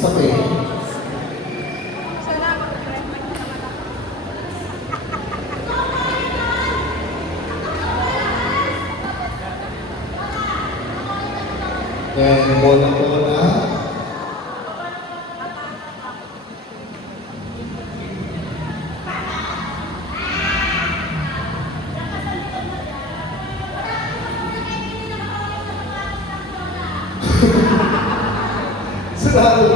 pati. And bola-bola. Sarado.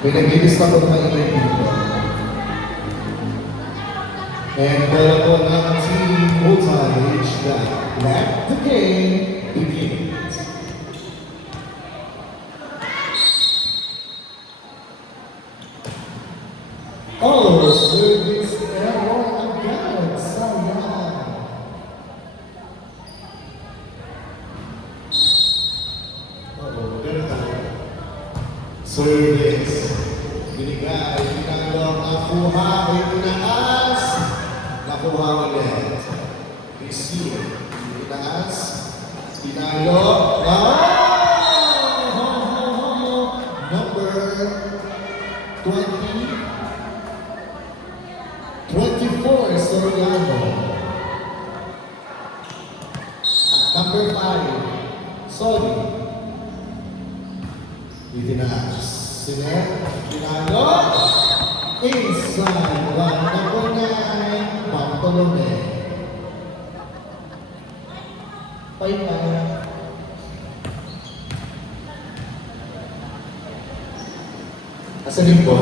May naglilis pa kung may dito. And bola po ng Team Voltage that let the game begins. Oh, service error again. Sayang. Ganun tayo. Service. Binigay, pinagawang nakuha, ay tinaas. Nakuha ulit. Receive. Tinaas. Pinalo. Number 24, Soriano. At number 5, Soli. Itinaas. Sinet. Pinalo. Inside. Number 9, Bartolome. Bye-bye. Asa din po?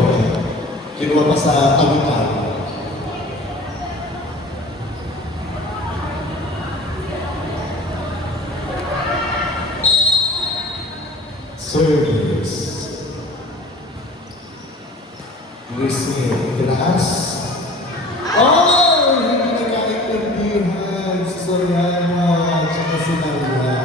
Kinuha pa sa tabi-tabi. Service. Receive. Tinaas. Oh! Hindi nagkaintindihan si Soriano at saka si Naria.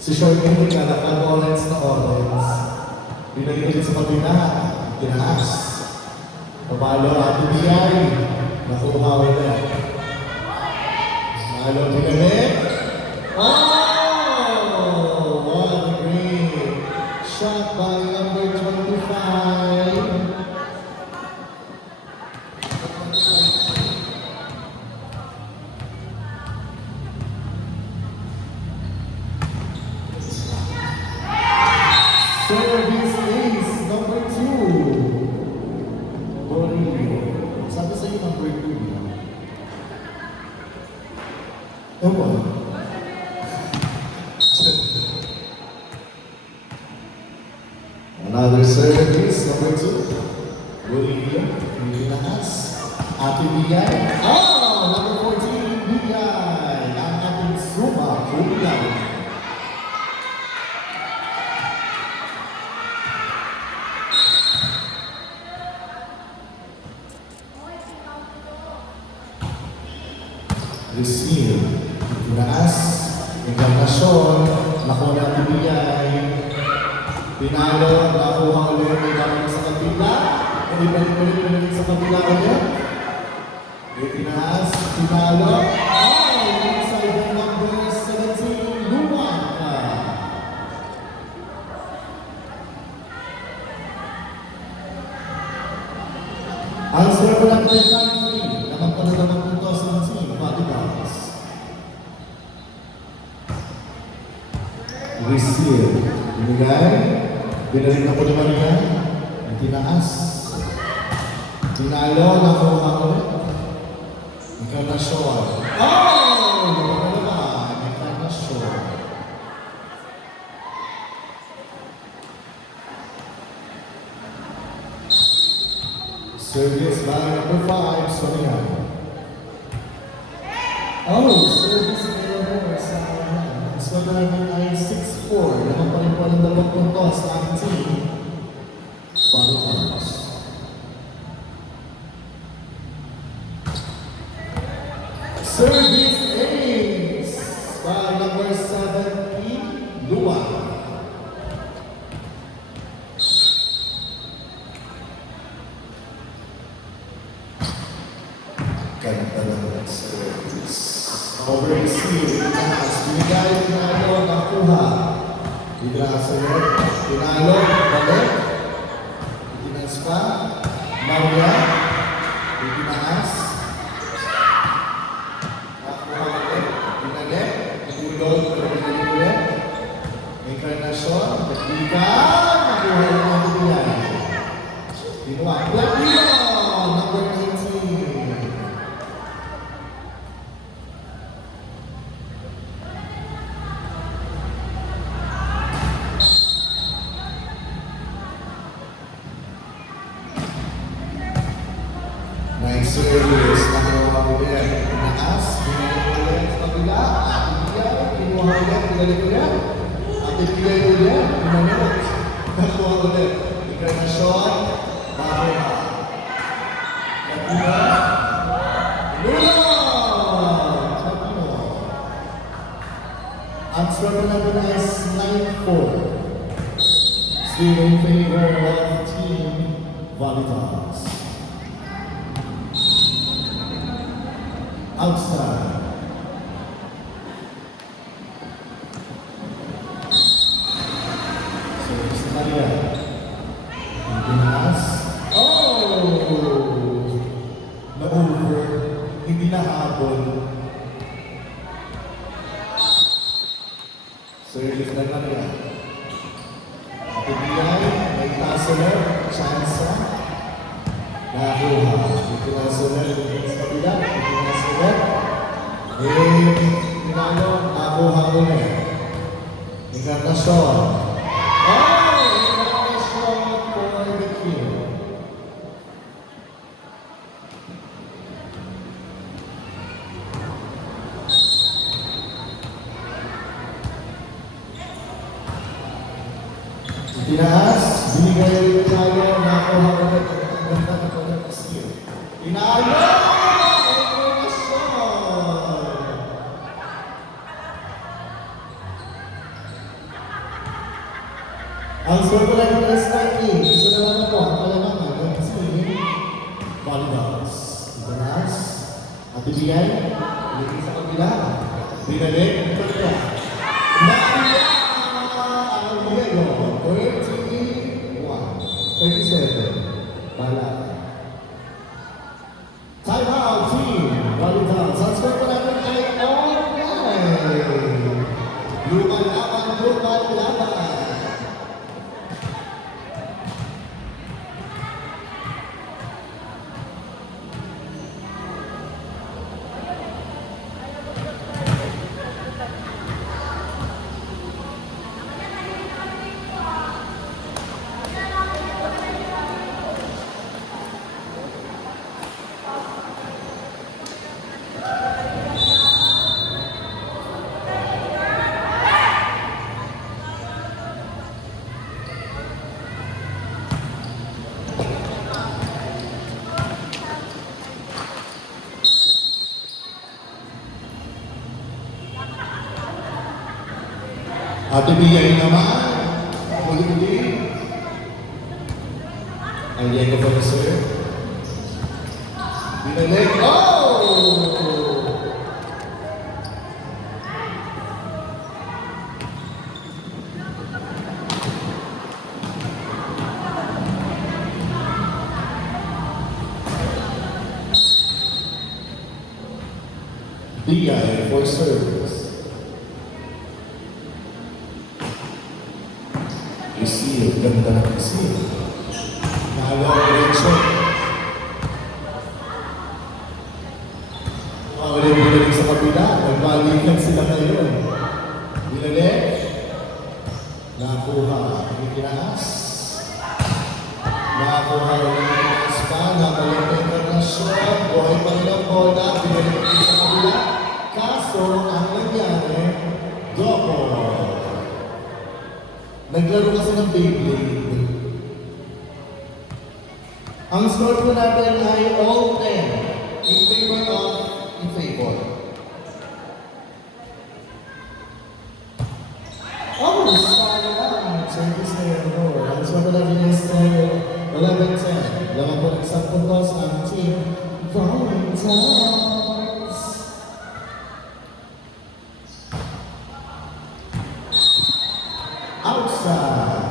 Si Shorty hindi ka naka-orange na orange. Binalik ulit sa kabila. Tinaas. Pabalo at ibigay. Nakuha ulit. Malo pinalik. Oh! What a great shot by number 25. Service ace, number 2. Borillo. Sabi sa'yo number 2. Ewan. Another service, number 2. Borillo. Pilinas. Ate Bigay. Oh! Number 14, Bigay. Ang ating Suma. Bigay. Receive. Tinaas. Encarnacion. Nakuha na tibiyay. Pinalo. Nakuha ulit. Ibalik sa kabila. Ibalik ulit sa kabila ulit. Tinaas. Pinalo. Oh! Inside the number 17. Luwaka. Ang score ko lang 3-3. Nakapalo naman punto sa team. Receive. Binigay. Binalik na po naman niya. Tinaas. Tinalo. Nakuha ulit. Encarnacion. Oh! Nakuha naman. Encarnacion. Service by number 5, Soriano. Oh, service error sa score namin ay 6-4. Naman pa rin po ang dalawang puntos sa ating team. Bartolome. Service ace by number 17, Luwaka. Ganda ng service. Overseas, itaas. Binigay, pinalo, nakuha. Bigla sa iyo. Pinalo, balik. Itinas pa. Maria. Itinaas. Nakuha ulit. Binalik. Nagulog. Nagulog ulit. Encarnacion. Naglikan. Nakuha yung mga bigyan. Ginawa. Platino. Number 19. Nice service. Nakuha ulit. Naas. Binalik ulit sa kabila. Atibigay. Kinuha ulit. Binalik ulit. Atibigay ulit. Binalik. Nakuha ulit. Encarnacion. Maria. Nakuha. Lula! Nakuha. Ang score natin is 9-4. Still in favor of Team Valitas. Outside. So, si Maria. Pinas. Oh! Na-over. Hindi nahabol. Service na Maria. Pagkibigay, may tasoler, chance. Nakuha. Ipinasoler, ipinasoler sa kabila, ipinasoler. Pinalo, nakuha ulit. Encarnacion. Oh! Encarnacion for the kill. Itinaas, binigay ulit tayo, nakuha ulit. Ang ganda ng pagkakasir. Pinalo! Ang score ko lang ng S19, isa na lang ako, ang kalamangan ng team Validas. Itanas, at ibigay, ibigay sa kabila, binalik, ibigay. Maria Alviego, 31, 37, Bala. Time out, team Validas. Ang score ko lang ay all-right. Luman-laban. At ibigay naman, muli-muli, ang Diego Palacer. Binalik, oh! Bigay for service. Receive, ganda ng receive. Nalaw diretso. Ulit-ulit sa kabila, nagbalikan sila ngayon. Binalik. Nakuha. Itinaas. Nakuha ulit sa pa. Nabalik na Encarnacion. Buhay pa rin ang bola. Binalik sa kabila. Kaso, ang nangyari, double. Naglaro kasi ng Beyblade. Ang score po natin ay all 10 in favor of in favor. Oh, sayang! Service na yun. Ang score po natin is 11-10. Lamang po ng 10 puntos ang team Valitas. times. Outside.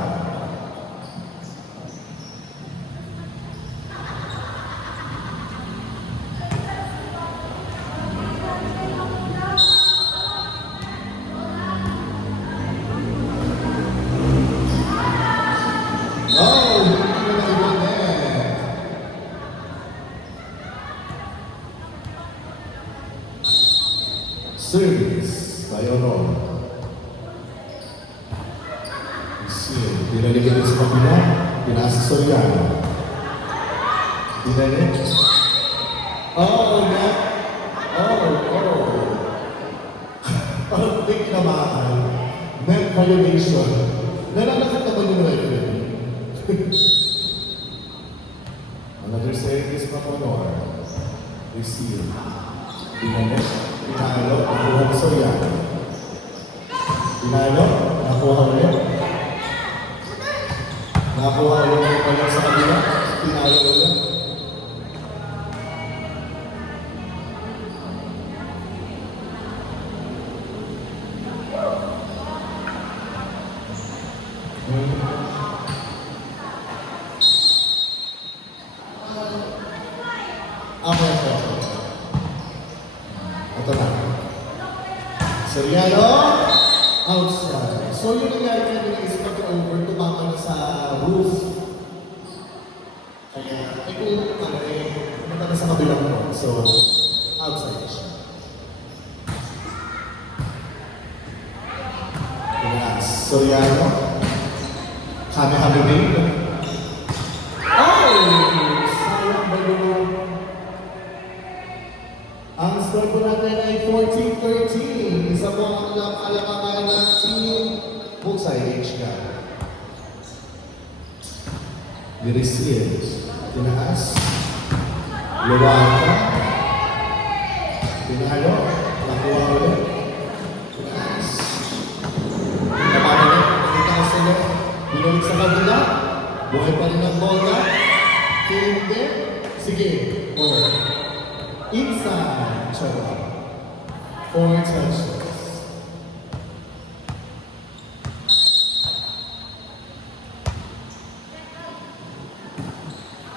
Oh, hindi na naibang net. Service by Honor. Pinalagyan sa kabila, pinasa Soriano. Pinalagyan. Oh, net. Oh. Parang big na mahal. Net violation. Nalalakad naman yung referee. Another service from Honor. Receive. Pinalagyan. Pinalo. Nakuha ng Soriano. Pinalo. Nakuha ulit. Nakuha ulit pala sa kanila. Pinalo ulit. Ito. Ito na. Soriano, outside. So yung nangyari kanina is pag-over, tumama na sa roof. Kaya, pumunta na sa kabilang mo. So, outside siya. Soriano, Kame-Hame. Ang score po natin ay 14-13. Isa po ang alamangan ng team Bullseye HK. Nireceive. Tinaas. Luwaka. Pinalo. Nakuha ulit. Tinaas. Napamalik. Nakita sila. Binalik sa kabila. Buhay pa rin ang bola. Hindi. Sige. Inside, Chara. 4 touches.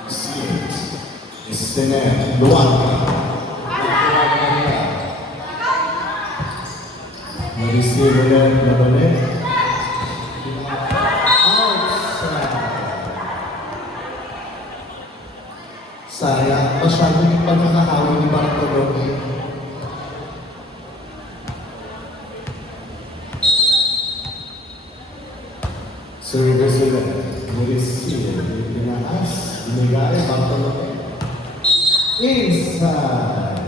See it. Senen, Luwaka. Na-receive ulit, nabalik. Sayang, masyadong yung pagkakahawi ni Bartolome. Service ulit. Nireceive. Pinaas. Binigay. Bartolome. Inside.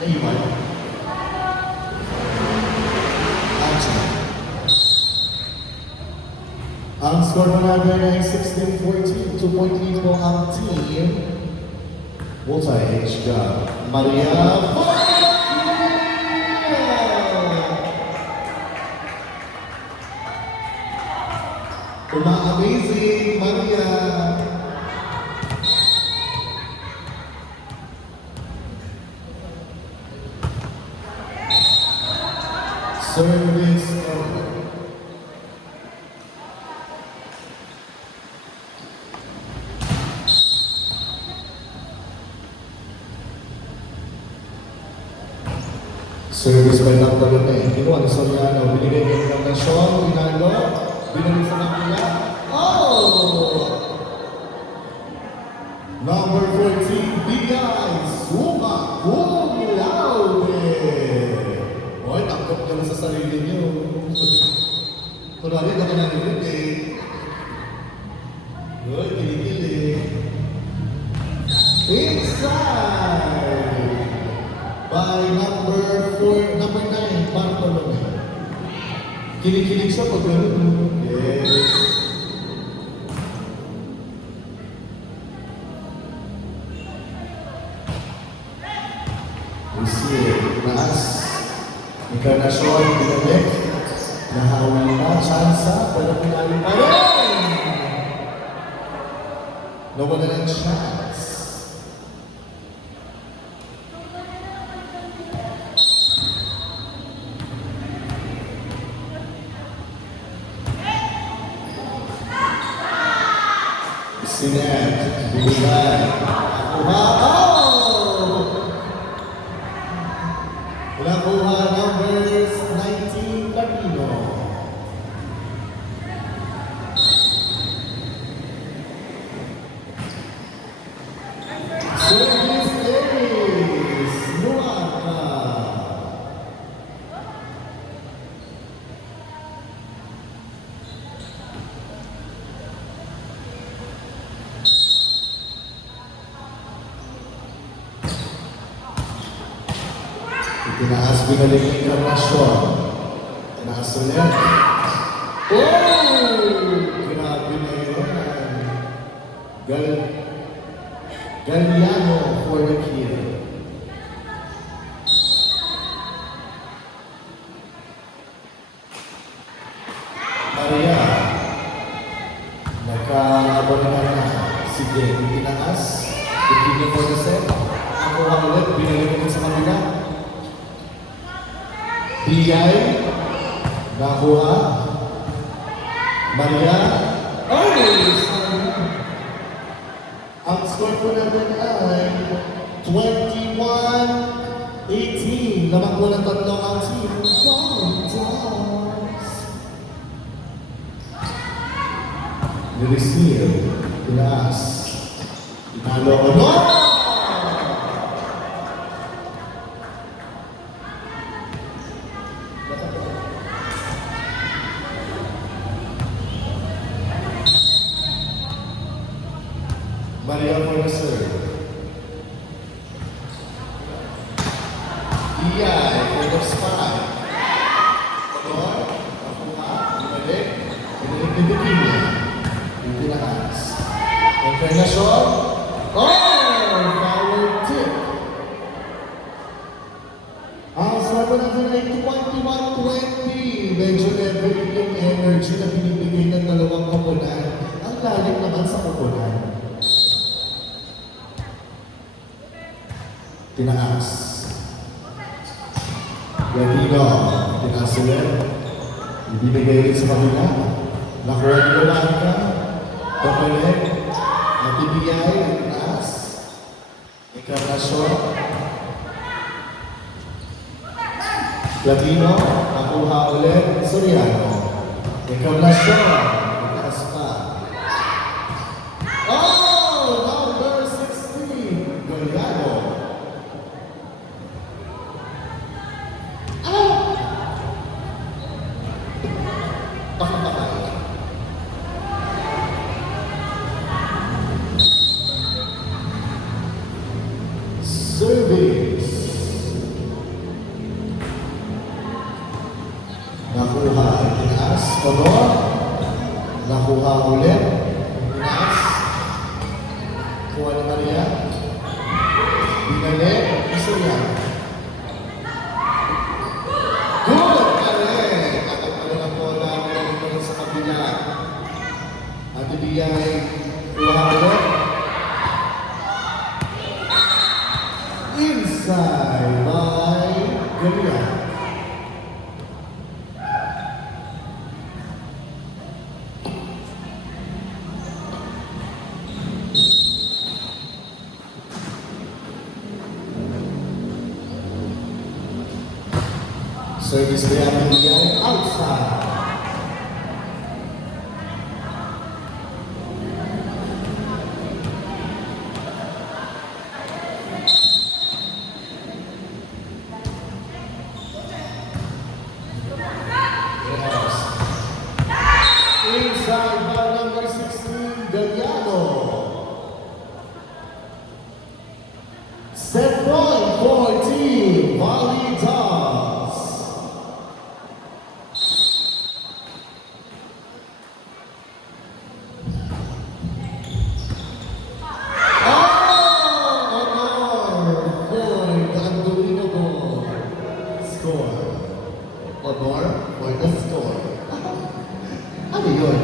Naiwan. Ang score mo natin ay 16-14, 2-point lead po ang team. Bullseye HK. Maria Uma-amazing Maria. Service over. Service by Bartolome. Kinuha ni Soriano. Binigay niya ng nasyon. Pinalo. Binalik sa kapila. Oh! Number 14, Bigay. Suma. Cum laude. Hoy, takot ka na sa sarili niyo. Kunwari, baka nanilig eh. Hoy, kilikili. Inside! By number 9, Bartolome. Kinikilig siya pag gano'n. Yes. Receive. Taas. Encarnacion, binalik. Nahawi na. Chansa. Pero pinali pa rin. nawala ng chance. Sinet, Bulay, nakuha numbers 19 Latino. Service Ace, Nuaka. Tinaas binalik ng Encarnacion. Tinaas ulit. Oh! Grabe na yun. Galliano for the kill. Maria. Nagkaabonan na. Sige, tinaas. Continue for the set. Ako ang ulit. Binalik ko sa kanila. Biyay, nakuha, Maria, ang score po natin ay 21-18. Lamang po ng tatlong ang team. Nireceive, tinaas, inalo ko, no! Maria for the serve. Iyay for the spy. Pagod, nakuha, binalik ni Bikini. Tinaas. Encarnacion. Oh! Power tip. Ang sabi natin ay 21-20. Medyo leveling yung energy na binibigay ng dalawang kapunan. Ang lalim naman sa kapunan. Tinaas. Latino. Tinaas ulit. Ibibigay ulit sa kabila. Nakuha nila lang ka. Papalit. At ibigay. Tinaas. Encarnacion. Latino. Nakuha ulit. Soriano. Encarnacion. Tinaas pa. Oh! Number 16. Galliano. Service. Nakuha, tinaas, Honor. Nakuha ulit, tinaas. Kuha ni Maria. Binalik, isa yan. Good! Correct! Tatapalo na po namin sa kabila. At ibigay, kuha ulit. Inside by Galliano. Service kaya Galliano outside. Inside by number 16, Galliano. Set point for Team Valitas. Honor for the score. Ano yun?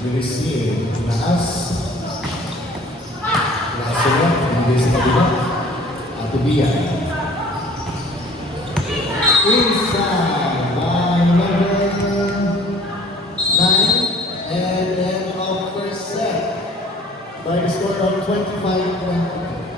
Bilisir, naas. Laso niya, hindi sa kabila. Ate Bia. Inside by number 9 and end of first set by the score of 25-20.